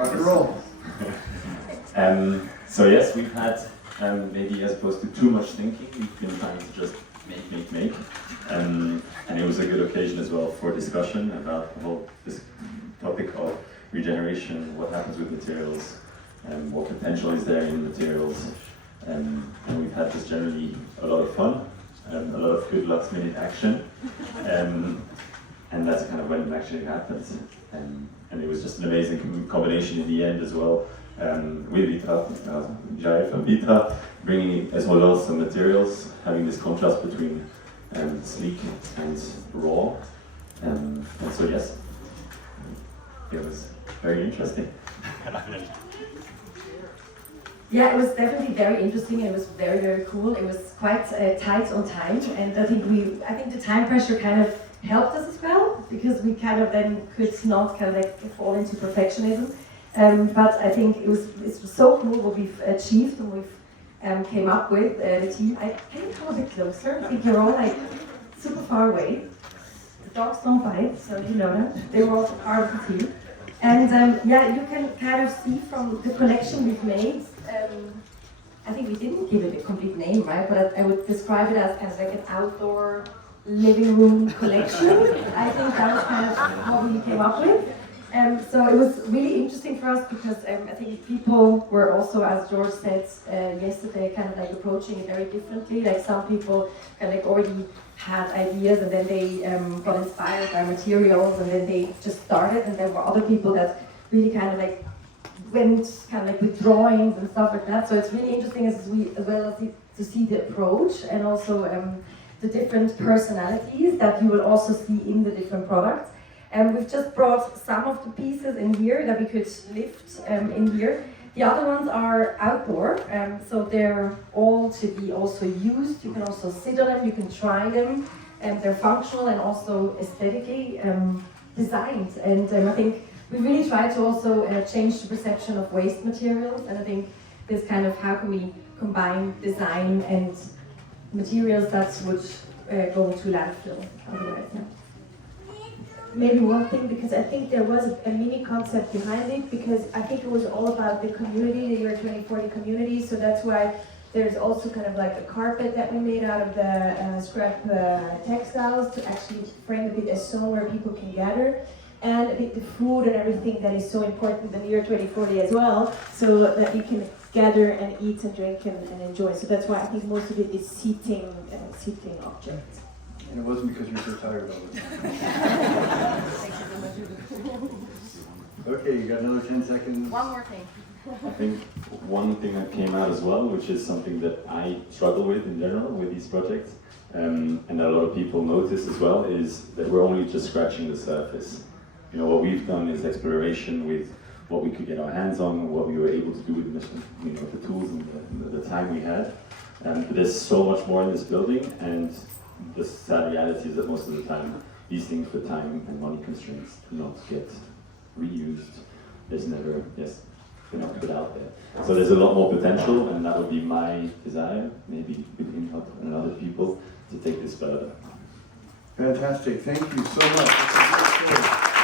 Rock and roll. So yes, we've had, maybe as opposed to too much thinking, we've been trying to just make. And it was a good occasion as well for discussion about the whole this topic of regeneration, what happens with materials, what potential is there in materials. And we've had just generally a lot of fun, a lot of good last minute action. And that's kind of when it actually happened. And it was just an amazing combination in the end as well, with Vitra, Jai from Vitra, bringing as well some materials, having this contrast between sleek and raw. And so yes, it was very interesting. Yeah, it was definitely very interesting. It was very, very cool. It was quite tight on time, and I think the time pressure kind of helped us as well, because we kind of then could not kind of like fall into perfectionism. But I think it was so cool what we've achieved and we've came up with the team. Can you come a bit closer? I think you're all like super far away. The dogs don't bite, so you know that. They were also part of the team. And yeah, you can kind of see from the collection we've made. I think we didn't give it a complete name, right? But I would describe it as kind of like an outdoor living room collection. I think that was kind of how we came up with. So it was really interesting for us because I think people were also, as George said yesterday, kind of like approaching it very differently. Like some people kind of like already had ideas and then they got inspired by materials and then they just started, and there were other people that really kind of like went kind of like with drawings and stuff like that. So it's really interesting as well as to see the approach and also the different personalities that you will also see in the different products. And we've just brought some of the pieces in here that we could lift in here. The other ones are outdoor, so they're all to be also used. You can also sit on them, you can try them, and they're functional and also aesthetically designed. And I think we really try to also change the perception of waste materials. And I think this kind of how can we combine design and materials that would go to landfill otherwise. Yeah. Maybe one thing, because I think there was a mini concept behind it, because I think it was all about the community, the year 2040 community, so that's why there's also kind of like a carpet that we made out of the scrap textiles to actually frame a bit as zone where people can gather, and a bit the food and everything that is so important in the year 2040 as well, so that you can gather and eat and drink and enjoy. So that's why I think most of it is seating objects. And it wasn't because you're so tired all the time. Okay, you got another 10 seconds. One more thing. I think one thing that came out as well, which is something that I struggle with in general with these projects, and that a lot of people notice as well, is that we're only just scratching the surface. You know, what we've done is exploration with what we could get our hands on, what we were able to do with the tools and the time we had. There's so much more in this building, and the sad reality is that most of the time, these things for time and money constraints do not get reused. They're not put out there. So there's a lot more potential, and that would be my desire, maybe with input and other people, to take this further. Fantastic, thank you so much.